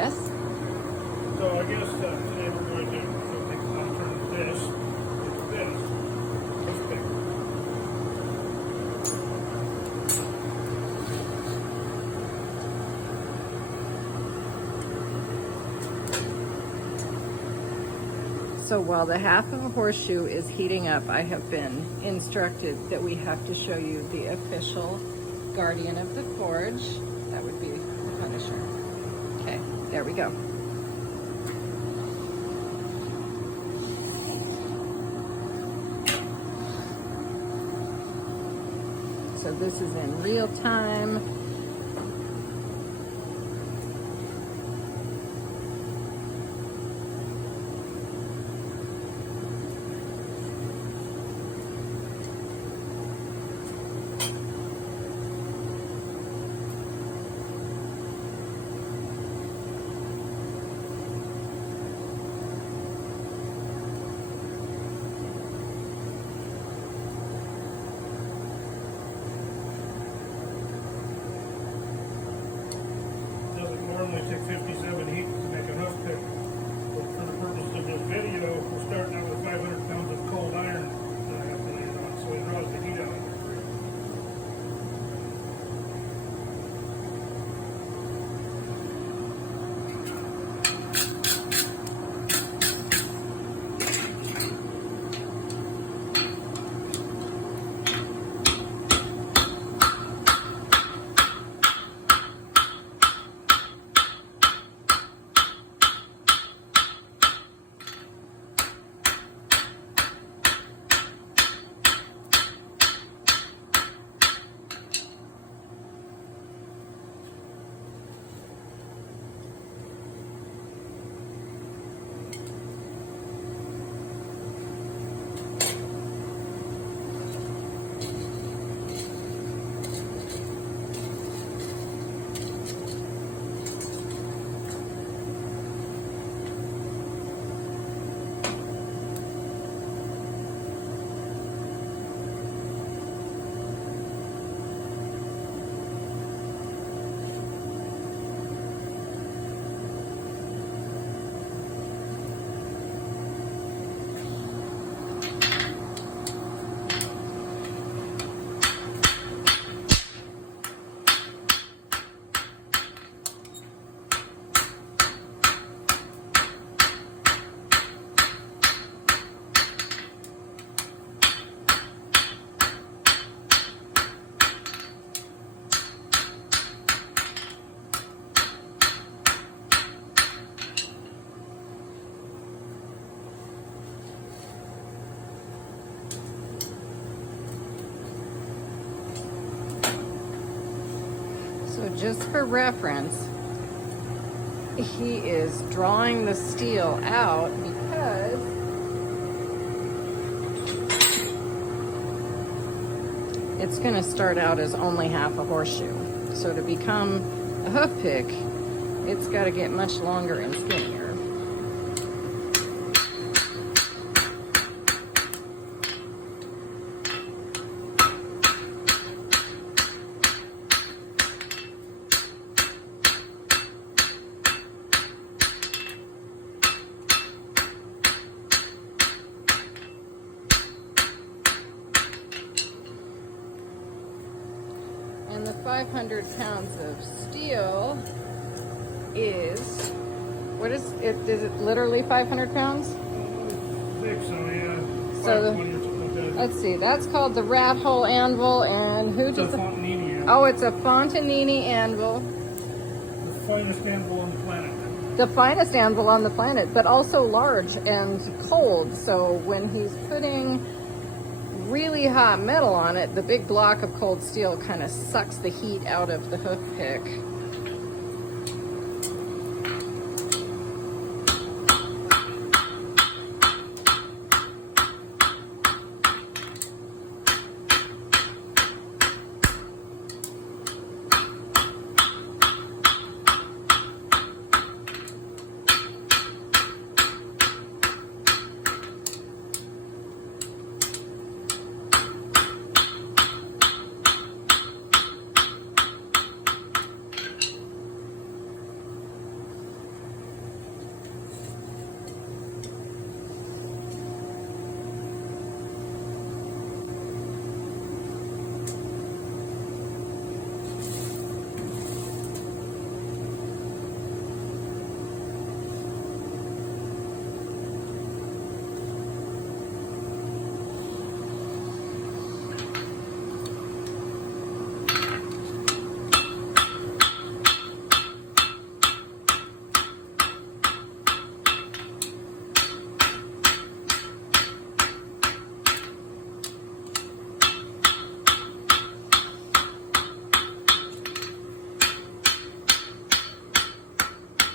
Yes. So I guess today we're going to turn this into this. This big. So while the half of a horseshoe is heating up, I have been instructed that we have to show you the official guardian of the forge. That would be the Punisher. Okay, there we go. So this is in real time. Normally take 57 heat to make a hoof pick. But for the purpose of this video, we're starting out with 500 pounds of cold iron that I have to lay it on, so it draws the heat out of it. So just for reference, he is drawing the steel out because it's going to start out as only half a horseshoe. So to become a hoof pick, it's got to get much longer and skinnier. And the 500 pounds of steel is, what is it? Is it literally 500 pounds? I think so, yeah. So 520 or something like that. let's see, that's called the rat hole anvil, and who It's a does the, Fontanini anvil. oh, it's a Fontanini anvil. The finest anvil on the planet. The finest anvil on the planet, but also large and cold. So when he's putting really hot metal on it, the big block of cold steel kind of sucks the heat out of the hoof pick.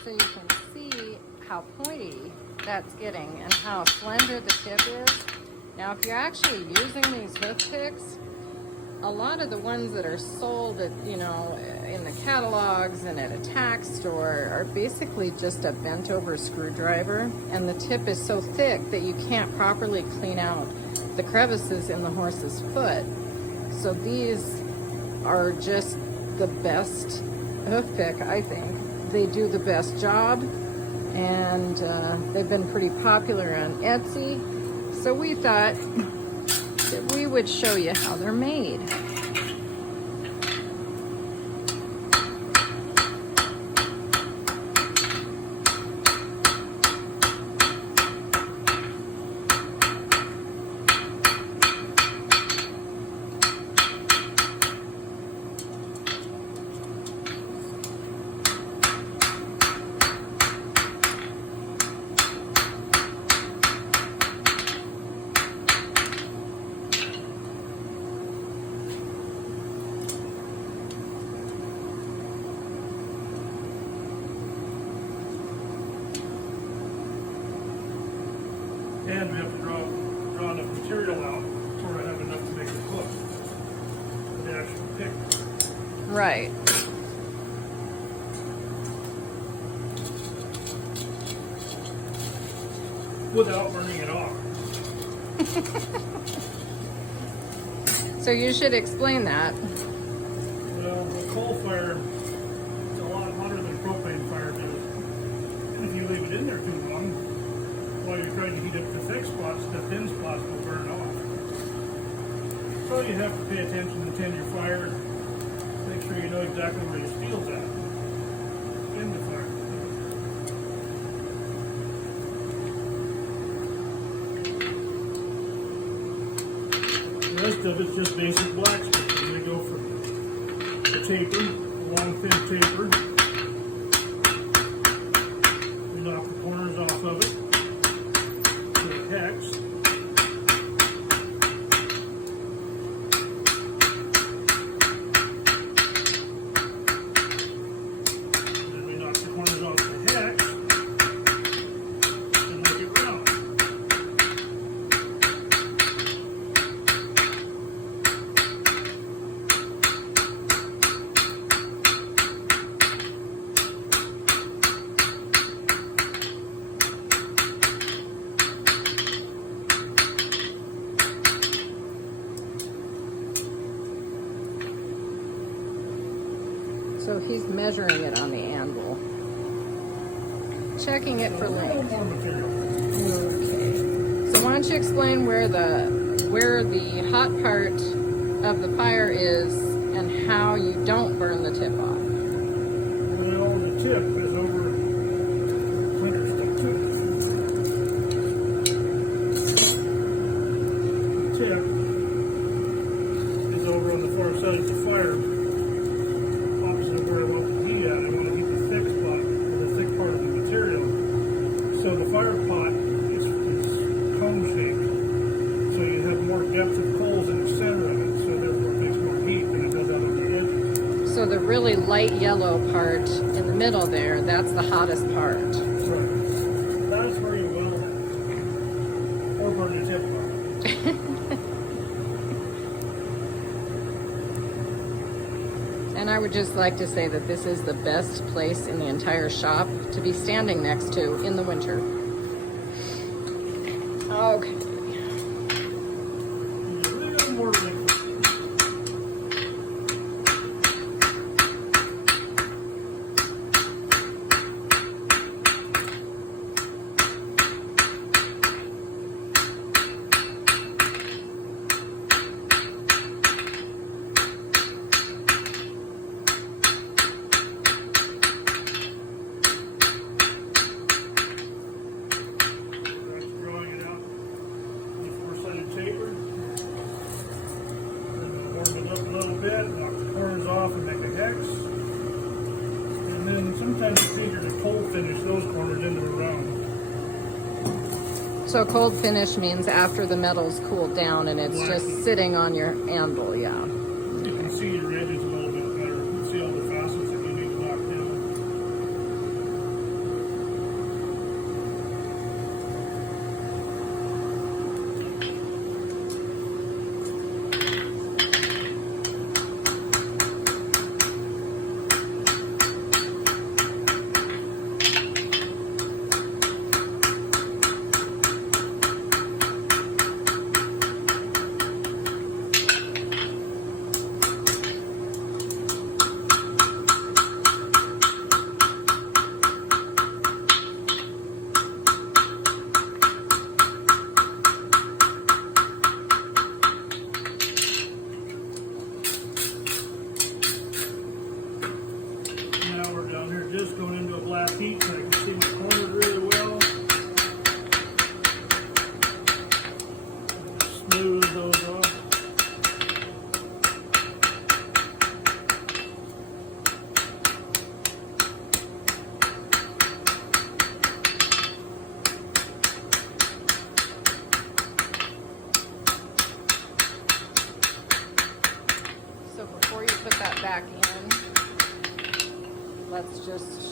so you can see how pointy that's getting and how slender the tip is. Now, if you're actually using these hoof picks, a lot of the ones that are sold at, you know, in the catalogs and at a tack store are basically just a bent over screwdriver, and the tip is so thick that you can't properly clean out the crevices in the horse's foot. So these are just the best hoof pick, I think. They do the best job, and they've been pretty popular on Etsy. So we thought that we would show you how they're made. And we have to draw enough material out before I have enough to make the hook for the actual pick. Right. Without burning it off. So you should explain that. Well, a coal fire is a lot hotter than propane fire is. And if you leave it in there too long, while you're trying to heat up the thick spots, the thin spots will burn off. So you have to pay attention and tend your fire. Make sure you know exactly where your steel's at in the fire. The rest of it's just basic blacksmithing. We go for the taper, a long thin taper. We knock the corners off of it. Hex. Then we knock the corners off the hex and make it round. So he's measuring it on the anvil, checking it for length. More material. Okay. So why don't you explain where the hot part of the fire is and how you don't burn the tip off. Well, the tip is over printer stuff too. The tip is over on the far side of the fire. So the fire pot is cone shaped, so you have more depth of coals in the center of it, so therefore it makes more heat than it does out on the edges. So the really light yellow part in the middle there, that's the hottest part. Right. That's where you will or burn your tip off. And I would just like to say that this is the best place in the entire shop to be standing next to in the winter. Okay. You really got more liquid. Taper. Then we'll warm it up a little bit, knock the corners off and make a hex. And then sometimes it's easier to cold finish those corners into a round. So cold finish means after the metal's cooled down and it's just sitting on your anvil, yeah. You can see your edges a little bit better. You can see all the facets that you need to knock down.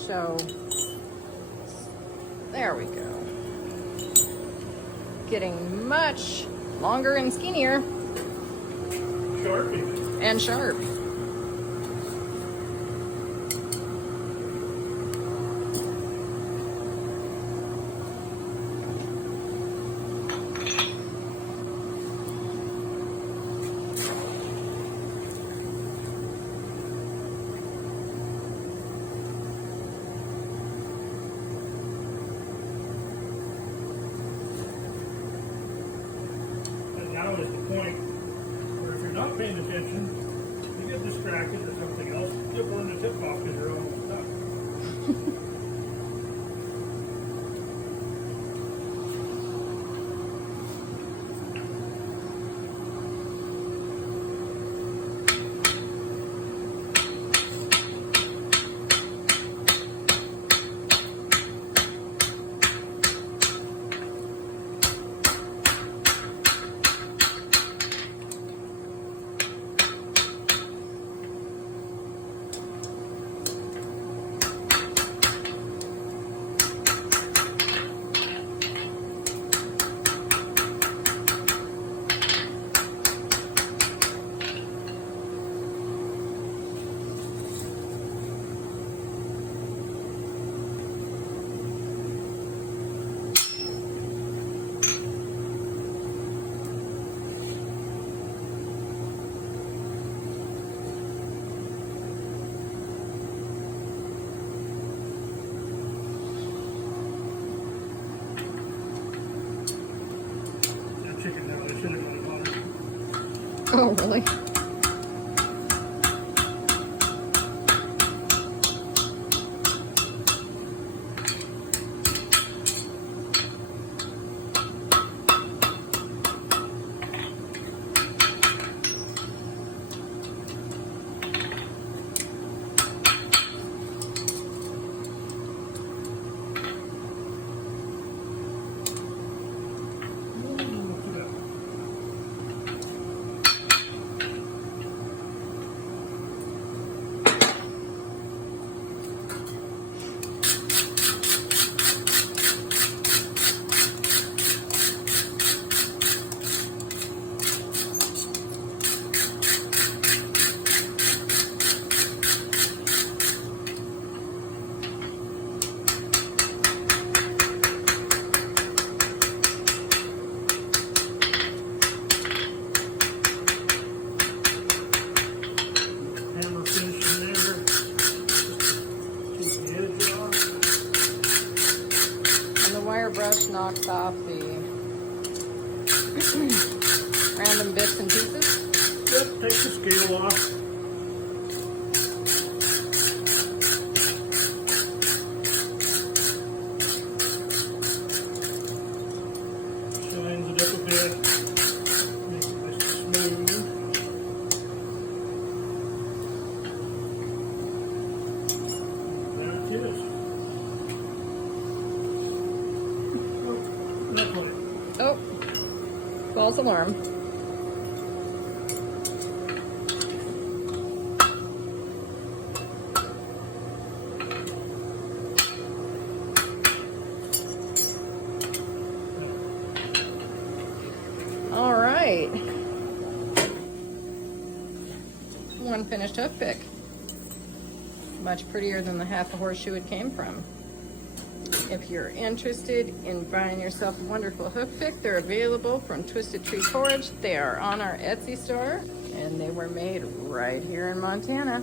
show. There we go. Getting much longer and skinnier. Sharp. And sharp. Now is the point where if you're not paying attention, you get distracted or something else, you'll burn the tip off because you're almost stuck. Chicken now, I should have got it on. Oh, really? Hammer finish in there. Keep the edge off. And the wire brush knocks off the random bits and pieces. Yep, take the scale off. Shines it up a bit. Make it nice and smooth. There it is. Oh, not quite. Oh, false alarm. All right. One finished hoof pick. Much prettier than the half a horseshoe it came from. If you're interested in buying yourself a wonderful hoof pick, they're available from Twisted Tree Forge. They are on our Etsy store, and they were made right here in Montana.